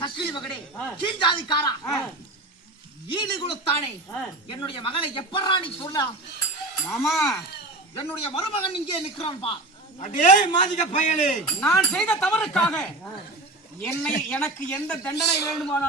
சக்கிலி மகனே, கீழ் ஜாதிக்காரா, ஈடு கொடுத்தானே என்னுடைய மகனை எப்பறா நீ சொல்ல? மாமா, என்னுடைய மருமகன் இங்கே நிற்கிறான் பா. அடே மாதிக பயலே, நான் செய்த தவறுக்காக எனக்கு எந்த தண்டனை வேண்டுமானாலும்